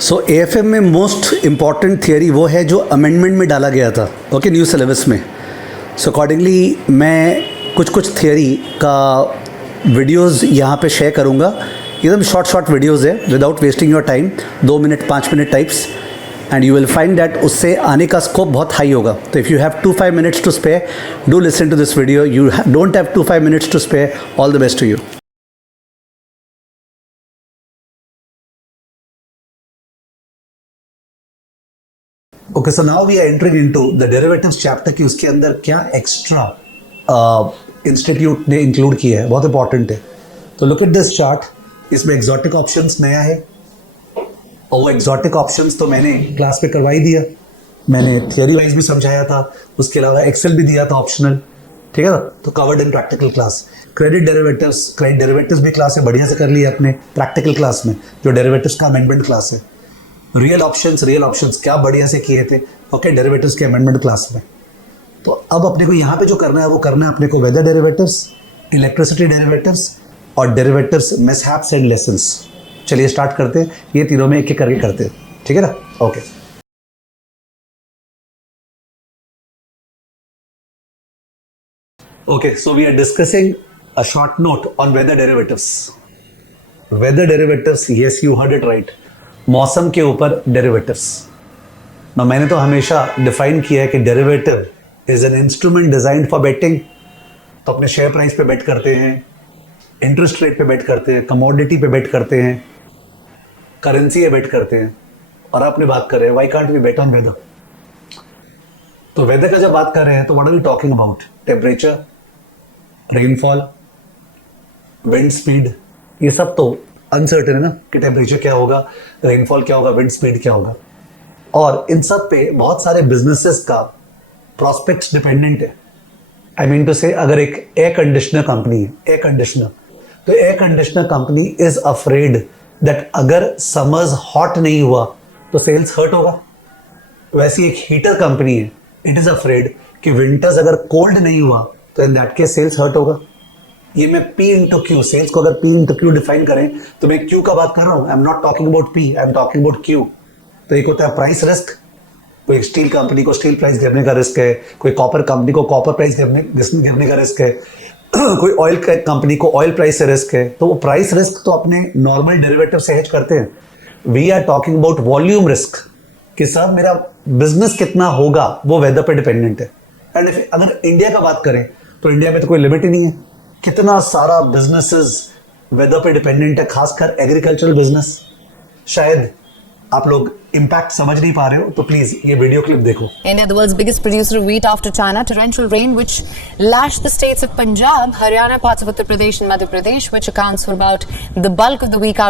सो AFM में most important theory वो है जो अमेंडमेंट में डाला गया था, ओके, न्यू सिलेबस में. सो अकॉर्डिंगली मैं कुछ थियरी का वीडियोस यहाँ पे शेयर करूँगा. एकदम शॉर्ट वीडियोस है, without wasting your time, 2 minute 5 minute types, and you will find that उससे आने का स्कोप बहुत हाई होगा. तो if you have 2-5 minutes to spare, do listen to this video. You don't have 2-5 minutes to spare. All the best to you. Okay, so now we are entering into the derivatives chapter कि उसके अंदर क्या extra institute ने include किया है, बहुत important है. तो लुक एट दिस चार्ट. इसमें एग्जॉटिक ऑप्शंस नया है, और वो एग्जॉटिक ऑप्शंस तो मैंने क्लास पे करवा ही दिया. मैंने थियरी वाइज भी समझाया था, उसके अलावा एक्सेल भी दिया था ऑप्शनल, ठीक है ना. तो covered in practical class. Credit derivatives भी क्लास है, बढ़िया से कर लिया अपने प्रैक्टिकल क्लास में, जो डेरिवेटिव्स का अमेंडमेंट क्लास है. रियल ऑप्शंस क्या बढ़िया से किए थे, ओके, डेरिवेटिव्स के अमेंडमेंट क्लास में. तो अब अपने को यहाँ पे जो करना है वो करना है अपने को वेदर डेरिवेटिव्स, इलेक्ट्रिसिटी डेरिवेटिव्स और डेरिवेटिव्स मिसहैप्स एंड लेसन्स. चलिए स्टार्ट करते हैं, ये तीनों में एक एक करके करते हैं, ठीक है ना. Okay, okay, so we are discussing a short note on weather derivatives. Weather derivatives, yes you heard it right, मौसम के ऊपर डेरिवेटिव्स. ना मैंने तो हमेशा डिफाइन किया है कि derivative is an instrument designed for betting. तो अपने शेयर प्राइस पे बेट करते हैं, इंटरेस्ट रेट पे बेट करते हैं, कमोडिटी पे बेट करते हैं, करेंसी पे बेट करते हैं. और आपने बात कर रहे हैं why can't we bet on weather. तो वेदर का जब बात कर रहे हैं तो what are we talking about? Temperature, rainfall, wind speed. ये सब तो अनसर्टेन है ना कि टेम्परेचर क्या होगा, रेनफॉल क्या होगा, विंड स्पीड क्या होगा. और इन सब पे बहुत सारे बिजनेसेस का प्रॉस्पेक्ट्स डिपेंडेंट है. आई मीन टू से, अगर एक एयर कंडीशनर कंपनी है, एयर कंडीशनर, तो air conditioner company is afraid that अगर समर्स हॉट नहीं हुआ तो सेल्स हर्ट होगा. वैसी एक हीटर कंपनी है, इट इज अफ्रेड कि विंटर्स अगर कोल्ड नहीं हुआ तो in that case sales hurt होगा. ये मैं P इंटू क्यू, सेल्स को अगर P इंटू क्यू डिफाइन करें तो मैं Q का बात कर रहा हूं. आई am not talking about P, I am talking about Q. तो एक होता है प्राइस रिस्क. कोई स्टील कंपनी को स्टील प्राइस गिरने का रिस्क है, कोई कॉपर कंपनी को कॉपर प्राइस गिरने का रिस्क है, कोई ऑयल कंपनी को ऑयल प्राइस से रिस्क है. तो वो प्राइस रिस्क तो अपने नॉर्मल डेरिवेटिव से हेज करते हैं. We are talking about volume risk कि सर मेरा बिजनेस कितना होगा वो वेदर पे डिपेंडेंट है. एंड अगर इंडिया का बात करें तो इंडिया में तो कोई लिमिट ही नहीं है. कितना सारा बिजनेसेस वेदर पे डिपेंडेंट है, खासकर एग्रीकल्चरल बिजनेस. शायद आप लोग इम्पैक्ट समझ नहीं पा रहे हो, तो प्लीज ये वीडियो क्लिप देखो. India, the world's biggest producer of wheat after China, torrential rain which lashed the states of Punjab, Haryana, parts of Uttar Pradesh and Madhya Pradesh, which accounts for about the bulk of the wheat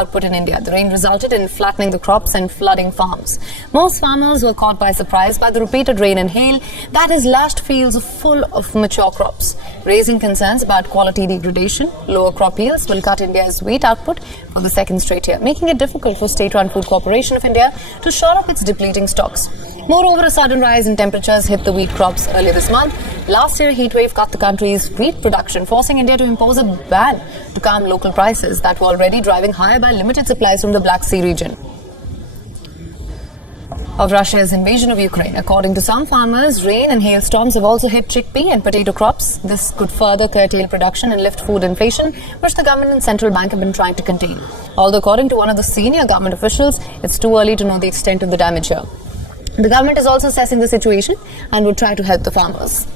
output in India. The rain resulted in flattening the crops and flooding farms. Most farmers were caught by surprise by the repeated rain and hail that has lashed fields full of mature crops, raising concerns about quality degradation. Lower crop yields will cut India's wheat output for the second straight year, making it difficult for state-run Food Corporation of India to shore up its depleting stocks. Moreover, a sudden rise in temperatures hit the wheat crops earlier this month. Last year, a heat wave cut the country's wheat production, forcing India to impose a ban to calm local prices that were already driving higher by limited supplies from the Black Sea region of Russia's invasion of Ukraine. According to some farmers, rain and hailstorms have also hit chickpea and potato crops. This could further curtail production and lift food inflation, which the government and central bank have been trying to contain. Although according to one of the senior government officials, it's too early to know the extent of the damage here. The government is also assessing the situation and would try to help the farmers.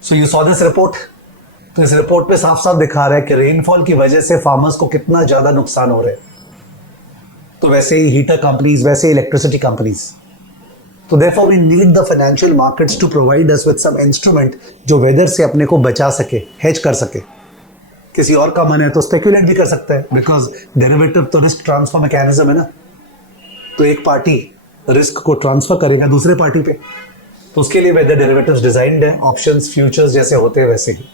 So you saw this report. तो इस report पे साफ साफ दिखा रहा है कि rainfall की वजह से फार्मर्स को कितना ज्यादा नुकसान हो रहा है. तो वैसे ही हीटर कंपनीज, वैसे ही इलेक्ट्रिसिटी कंपनीज. तो therefore we need the financial markets to provide us with some instrument जो वेदर से अपने को बचा सके, हेज कर सके. किसी और का मन है तो स्पेकुलेट भी कर सकता है, बिकॉज डेरिवेटिव तो रिस्क ट्रांसफर मैकेनिज्म है ना. तो एक पार्टी रिस्क को ट्रांसफर करेगा दूसरे पार्टी पे, तो उसके लिए वेदर डेरिवेटिव्स डिजाइंड है. ऑप्शंस, फ्यूचर्स जैसे होते हैं वैसे ही.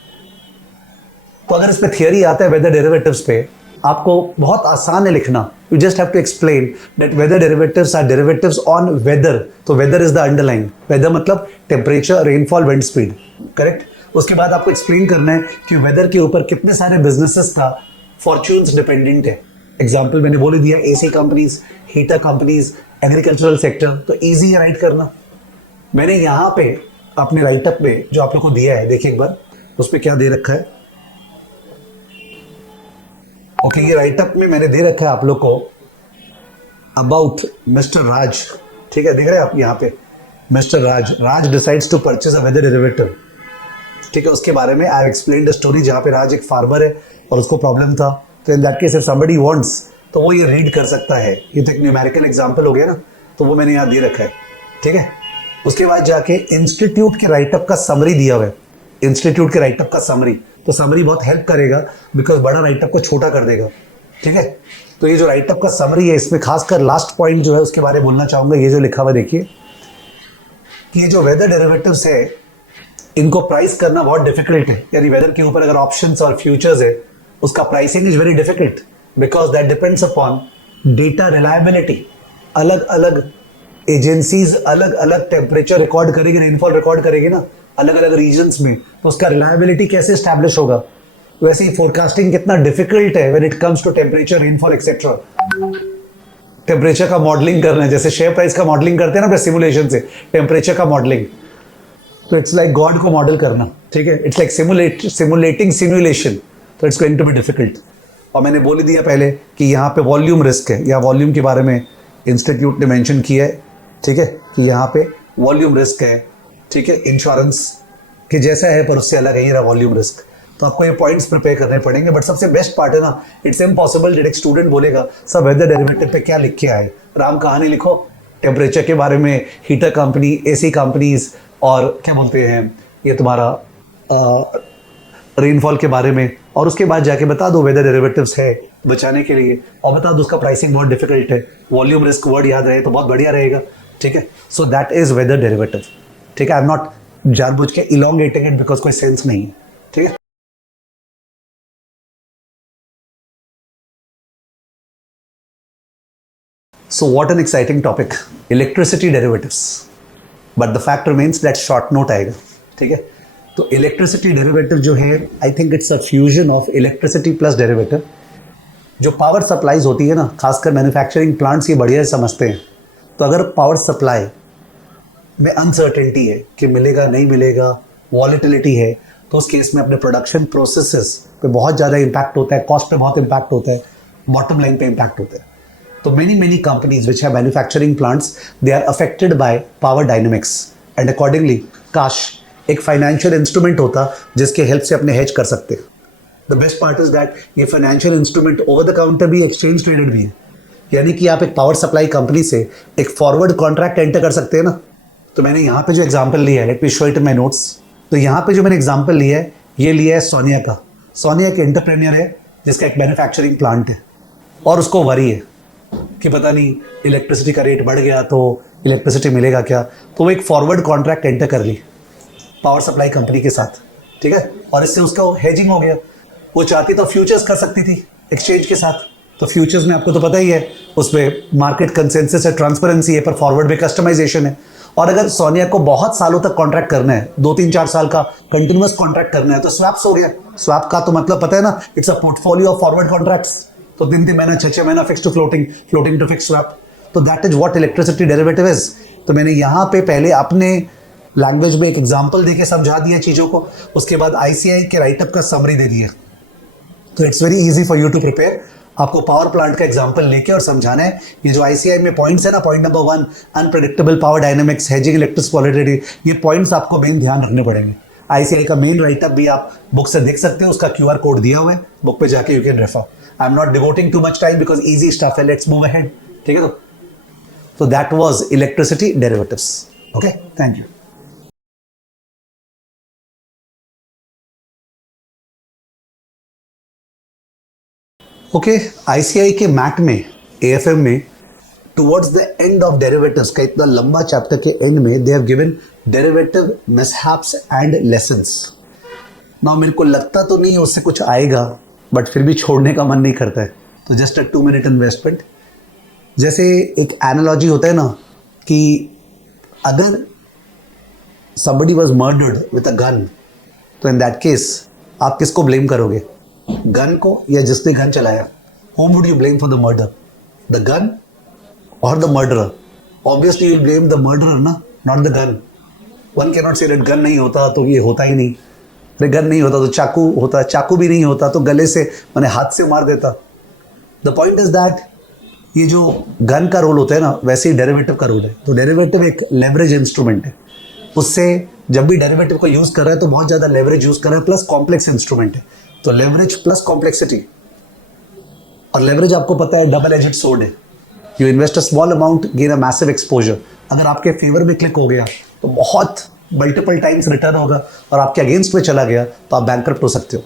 तो अगर इसमें थियरी आता है वेदर डेरिवेटिव्स पे, आपको बहुत आसान है लिखना. You just have to explain that weather derivatives are derivatives on weather. तो weather is the underlying. weather मतलब temperature, rainfall, wind speed. Correct? उसके बाद आपको explain करना है कि weather के ऊपर कितने सारे businesses का fortunes dependent है. Example मैंने बोल दिया, AC companies, heater companies, agricultural sector. तो easy है राइट करना. मैंने यहाँ पे अपने राइटअप में जो आप लोग को दिया है, देखिए एक बार उस पर क्या दे रखा है. ओके, ये राइटअप में मैंने दे रखा है आप लोग को अबाउट मिस्टर राज. ठीक है, देख रहे हैं आप यहाँ पे mister Raj decides to purchase a weather derivative. ठीक है, उसके बारे में I have explained the story जहाँ पे राज एक फार्मर है और उसको प्रॉब्लम था. तो in that case if somebody wants तो वो ये रीड कर सकता है. ये तो एक न्यूमेरिकल एग्जांपल हो गया ना, तो वो मैंने यहाँ दे रखा है. ठीक है, उसके बाद जाके इंस्टीट्यूट के राइटअप का समरी दिया हुआ है. इंस्टीट्यूट के राइटअप का समरी, तो समरी बहुत हेल्प करेगा बिकॉज बड़ा राइटअप को छोटा कर देगा. ठीक है, तो ये जो राइटअप का समरी है इसमें खासकर लास्ट पॉइंट जो है उसके बारे में बोलना चाहूंगा. ये जो लिखा हुआ देखिए कि ये जो वेदर डेरिवेटिव्स है इनको प्राइस करना बहुत डिफिकल्ट है. यानी वेदर के ऊपर अगर ऑप्शंस और फ्यूचर्स है उसका pricing is very difficult because that depends upon data reliability. अलग अलग एजेंसीज अलग अलग टेम्परेचर रिकॉर्ड करेगी, रेनफॉल रिकॉर्ड करेगी ना अलग अलग रीजन्स में, तो उसका रिलायबिलिटी कैसे स्टैब्लिश होगा. वैसे ही फोरकास्टिंग कितना डिफिकल्ट है when it comes to temperature, rainfall etcetera. Temperature का मॉडलिंग करना है, जैसे शेयर प्राइस का मॉडलिंग करते हैं ना सिमुलेशन से, टेम्परेचर का मॉडलिंग, तो इट्स लाइक गॉड को मॉडल करना. ठीक है, इट्स लाइक सिमुलेटिंग सिमुलेशन, तो it's going to be difficult. और मैंने बोल दिया पहले कि यहाँ पे वॉल्यूम रिस्क है, या वॉल्यूम के बारे में इंस्टीट्यूट ने मेंशन किया है. ठीक है, कि यहाँ पे वॉल्यूम रिस्क है. ठीक है, इंश्योरेंस के जैसा है पर उससे अलग है ये रहा वॉल्यूम रिस्क. तो आपको ये पॉइंट्स प्रिपेयर करने पड़ेंगे. बट सबसे बेस्ट पार्ट है ना, इट्स इम्पॉसिबल दैट एक स्टूडेंट बोलेगा सर वेदर डेरिवेटिव पे क्या लिख के आए. राम कहानी लिखो टेम्परेचर के बारे में, हीटर कंपनी, एसी कंपनीज, और क्या बोलते हैं ये तुम्हारा रेनफॉल के बारे में, और उसके बाद जाके बता दो वेदर डेरिवेटिव्स है बचाने के लिए, और बता दो उसका प्राइसिंग बहुत डिफिकल्ट है. वॉल्यूम रिस्क वर्ड याद रहे तो बहुत बढ़िया रहेगा. ठीक है, so that is whether derivative. ठीक है, आई एम नॉट जानबूझ के इलोंगेटिंग इट बिकॉज कोई सेंस नहीं है. ठीक है, so what an exciting topic, electricity derivatives. But the fact remains that short note आएगा. ठीक है, तो इलेक्ट्रिसिटी डेरिवेटिव जो है I think it's a fusion of electricity plus derivative. जो पावर सप्लाईज होती है ना, खासकर मैन्युफैक्चरिंग प्लांट्स ये बढ़िया समझते हैं. तो अगर पावर सप्लाई में अनसर्टेनिटी है कि मिलेगा नहीं मिलेगा, वॉलेटिलिटी है, तो उस केस में अपने प्रोडक्शन प्रोसेसेस पे बहुत ज़्यादा इम्पैक्ट होता है, कॉस्ट पे बहुत इम्पैक्ट होता है, बॉटम लाइन पे इम्पैक्ट होता है. तो many companies which have manufacturing plants they are affected by power dynamics and accordingly काश एक फाइनेंशियल इंस्ट्रूमेंट होता जिसके हेल्प से अपने हेज कर सकते. The best part is that ये financial instrument over the counter भी, एक्सचेंज ट्रेडेड भी है. यानी कि आप एक पावर सप्लाई कंपनी से एक फॉरवर्ड कॉन्ट्रैक्ट एंटर कर सकते हैं ना. तो मैंने यहाँ पे जो एग्जांपल लिया है, let me show it in my notes. तो यहाँ पे जो मैंने एग्जांपल लिया है, ये लिया है सोनिया का. सोनिया एक एंटरप्रेन्योर है जिसका एक मैन्युफैक्चरिंग प्लांट है और उसको वरी है कि पता नहीं इलेक्ट्रिसिटी का रेट बढ़ गया तो इलेक्ट्रिसिटी मिलेगा क्या. तो वो एक फॉरवर्ड कॉन्ट्रैक्ट एंटर कर ली पावर सप्लाई कंपनी के साथ. ठीक है, और इससे उसका हेजिंग हो गया. वो चाहती तो फ्यूचर्स कर सकती थी एक्सचेंज के साथ. तो फ्यूचर्स में आपको तो पता ही है उसमें मार्केट कंसेंसस है, ट्रांसपेरेंसी है, पर फॉरवर्ड में कस्टमाइजेशन है. और अगर सोनिया को बहुत सालों तक कॉन्ट्रैक्ट करना है, 2-3-4 साल का कंटिन्यूअस कॉन्ट्रैक्ट करना है, तो स्वैप्स हो गया. स्वैप का तो मतलब पता है ना, it's a portfolio of forward contracts. तो 3-3 महीना 6-6 महीना fix to floating, floating to fix swap. तो that is what electricity derivative is. तो मैंने यहाँ पे पहले अपने लैंग्वेज में एक एग्जाम्पल देके समझा दिया चीज़ों को, उसके बाद ICI के राइटअप का समरी दे दिया. तो it's very easy for you to prepare. आपको पावर प्लांट का एग्जांपल लेके और समझाना है. ये जो ICI में पॉइंट्स है ना, point number 1 unpredictable power dynamics, hedging, electric volatility, ये पॉइंट्स आपको मेन ध्यान रखने पड़ेंगे. ICI का मेन राइटअप भी आप बुक से देख सकते हो, उसका QR कोड दिया हुआ है, बुक पे जाके you can refer. I am not devoting too much time because easy stuff है. Let's move ahead. ठीक है, तो that was electricity derivatives. Okay, thank you. Okay, ICI के मैट में, AFM में, towards the end of derivatives का इतना लंबा चैप्टर के एंड में they have given derivative mishaps and lessons. ना मेरे को लगता तो नहीं उससे कुछ आएगा, बट फिर भी छोड़ने का मन नहीं करता है. तो जस्ट अ 2 मिनट इन्वेस्टमेंट। जैसे एक एनालॉजी होता है ना कि अगर somebody was murdered with a gun, तो इन दैट केस आप किसको ब्लेम करोगे, गन को या जिसने गन चलाया? Whom would you blame for the murder? The gun or the murderer? Obviously you will blame the murderer ना, not the gun. One cannot say that gun नहीं होता तो ये होता ही नहीं, अरे गन नहीं होता तो चाकू होता, चाकू भी नहीं होता तो गले से मैंने हाथ से मार देता। द पॉइंट इज दैट ये जो गन का रोल होता है ना, वैसे ही डेरिवेटिव का रोल है। तो डेरिवेटिव एक लेवरेज इंस्ट्रूमेंट है, उससे जब भी डेरिवेटिव को यूज कर रहा है तो बहुत ज्यादा लेवरेज यूज कर रहा है, प्लस कॉम्प्लेक्स इंस्ट्रूमेंट है। तो लेवरेज प्लस कॉम्प्लेक्सिटी, और लेवरेज आपको पता है डबल एजेड सोर्ड है। You invest a small amount, gain a massive exposure. अगर आपके फेवर में क्लिक हो गया तो बहुत मल्टीपल टाइम्स रिटर्न होगा, और आपके अगेंस्ट में चला गया तो आप बैंकरप्ट हो सकते हो।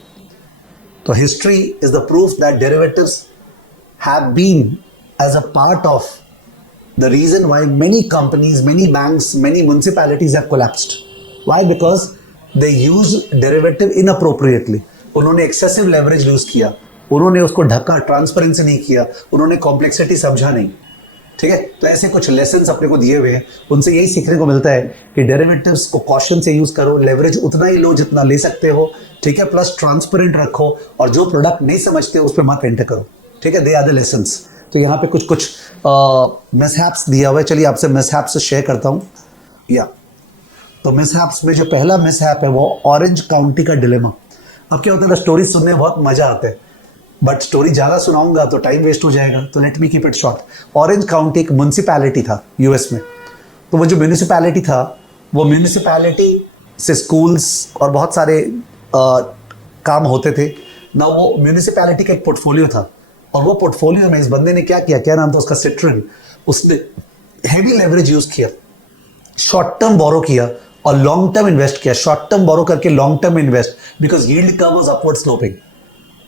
तो history is the proof that derivatives have been as a part of the reason why many companies, many banks, many municipalities have collapsed. Why? Because they used derivative inappropriately. उन्होंने excessive leverage use किया, उन्होंने उसको ढका, transparency नहीं किया, उन्होंने complexity समझा नहीं। ठीक है, तो ऐसे कुछ लेसन्स अपने को दिए हुए हैं, उनसे यही सीखने को मिलता है कि डेरिवेटिव्स को कॉशन से यूज करो, लेवरेज उतना ही लो जितना ले सकते हो, ठीक है, प्लस ट्रांसपेरेंट रखो, और जो प्रोडक्ट नहीं समझते उस पर मत एंटर करो। ठीक है, दे आर द लेसन्स। तो यहाँ पे कुछ मिसहैप्स दिया हुआ है, चलिए आपसे मिसहैप्स शेयर करता हूँ। या तो मिसहैप्स में जो पहला मिसहैप है वो ऑरेंज काउंटी का डिलेमा। अब क्या होता है, स्टोरी सुनने में बहुत मजा आता है, बट स्टोरी ज़्यादा सुनाऊंगा तो टाइम वेस्ट हो जाएगा, तो let me keep it short. Orange county एक म्यूनसिपैलिटी था यूएस में। तो वो जो म्यूनसिपैलिटी था, वो म्यूनसिपैलिटी से स्कूल्स और बहुत सारे काम होते थे ना। वो म्यूनसिपैलिटी का एक पोर्टफोलियो था, और वो पोर्टफोलियो में इस बंदे ने क्या किया, क्या नाम था उसका, सिट्रन। उसने हेवी लेवरेज यूज किया, शॉर्ट टर्म बोरो किया और लॉन्ग टर्म इन्वेस्ट किया। शॉर्ट टर्म बोरो करके long term invest, because yield curve was upward sloping.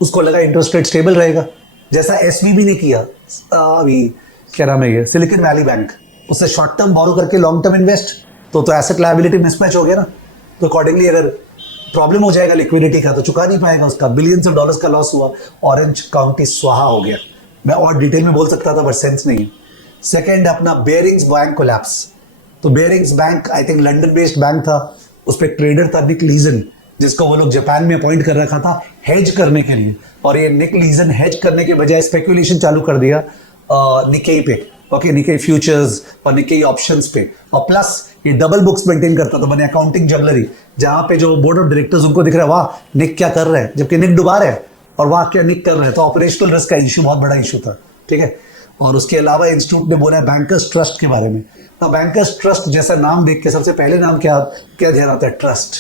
उसको लगा इंटरेस्ट रेट स्टेबल रहेगा, जैसा एसवीबी ने किया, अभी क्या नाम है ये, सिलिकॉन वैली बैंक। उससे शॉर्ट टर्म बोरो करके लॉन्ग टर्म इन्वेस्ट, तो एसेट लायबिलिटी मिसमैच हो गया ना। तो अकॉर्डिंगली अगर प्रॉब्लम हो जाएगा लिक्विडिटी का तो चुका नहीं पाएगा, उसका बिलियंस ऑफ डॉलर्स का लॉस हुआ, ऑरेंज काउंटी स्वाहा हो गया। मैं और डिटेल में बोल सकता था बट सेंस नहीं है। सेकेंड अपना बेयरिंग्स बैंक कोलैप्स। तो bearings bank I think London based bank था, उस पर ट्रेडर था निक लीजन, जिसको वो लोग जापान में अपॉइंट कर रखा था हेज करने के लिए, और ये निक लीजन हेज करने के बजाय स्पेकुलेशन चालू कर दिया निकेई पे, ओके, निकेई फ्यूचर्स और निकेई ऑप्शंस पे, और प्लस ये डबल बुक्स मेंटेन करता था, मैंने अकाउंटिंग जबलरी, जहां पे जो बोर्ड ऑफ डायरेक्टर्स उनको दिख रहा है वाह निक क्या कर रहा है, जबकि निक डुबा रहा है, और वाह क्या निक कर रहा है। तो ऑपरेशनल रिस्क का इशू बहुत बड़ा इशू था। ठीक है, और उसके अलावा इंस्टीट्यूट ने बोला बैंकर्स ट्रस्ट के बारे में। तो बैंकर्स ट्रस्ट जैसा नाम देख के सबसे पहले नाम क्या ध्यान आता है, ट्रस्ट,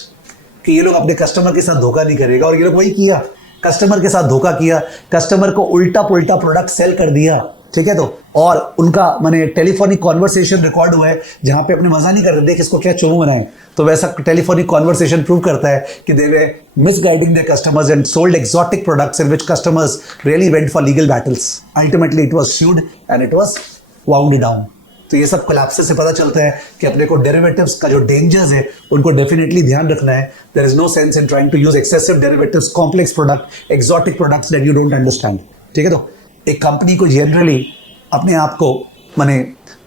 कि ये लोग अपने कस्टमर के साथ धोखा नहीं करेगा, और ये लोग वही किया, कस्टमर के साथ धोखा किया, कस्टमर को उल्टा पुल्टा प्रोडक्ट सेल कर दिया। ठीक है, तो और उनका मैंने टेलीफोनिक कॉन्वर्सेशन रिकॉर्ड हुआ है, जहां पे अपने मजा नहीं करते, देख इसको क्या चोमू बनाए, तो वैसा टेलीफोनिक कॉन्वर्सेशन प्रूव करता है कि they were misguiding their customers and sold exotic products in which customers really went for legal battles. Ultimately it was sued and it was wound down. तो ये सब कोलैप्सेस से पता चलता है कि अपने को डेरिवेटिव्स का जो डेंजर्स है उनको डेफिनेटली ध्यान रखना है। There is no sense in trying to use excessive derivatives, complex product, exotic products that you don't understand. ठीक है, तो एक कंपनी को जनरली अपने आप को माने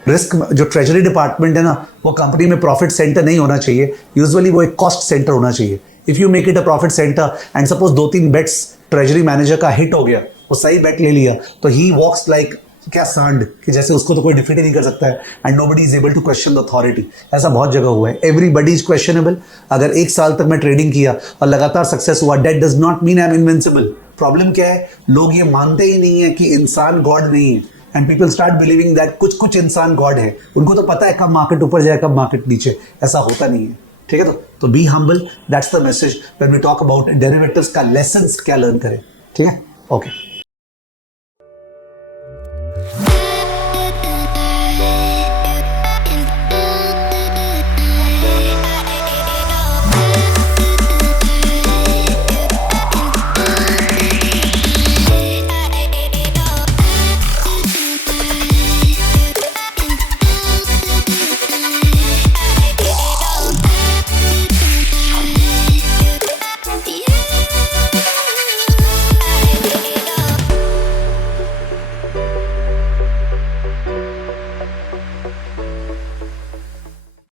रिस्क, जो ट्रेजरी डिपार्टमेंट है ना, वो कंपनी में प्रॉफिट सेंटर नहीं होना चाहिए, यूजुअली वो एक कॉस्ट सेंटर होना चाहिए। If you make it a profit centre and suppose 2-3 bets treasury manager का हिट हो गया, वो सही बेट ले लिया, तो ही वॉक्स लाइक क्या सांड, कि जैसे उसको तो कोई डिफीट ही नहीं कर सकता है, and nobody is able to question the authority. ऐसा बहुत जगह हुआ है, एवरीबडी इज क्वेश्चनेबल। अगर 1 साल तक मैं ट्रेडिंग किया और लगातार सक्सेस हुआ, that does not mean I am invincible. Problem क्या है, लोग ये मानते ही नहीं है कि इंसान गॉड नहीं है, and people start believing that कुछ इंसान गॉड है। उनको तो पता है कब मार्केट ऊपर जाए कब मार्केट नीचे, ऐसा होता नहीं है। ठीक है, तो be humble, that's the message when we talk about derivatives का लेसन्स क्या लर्न करें। ठीक है, ओके।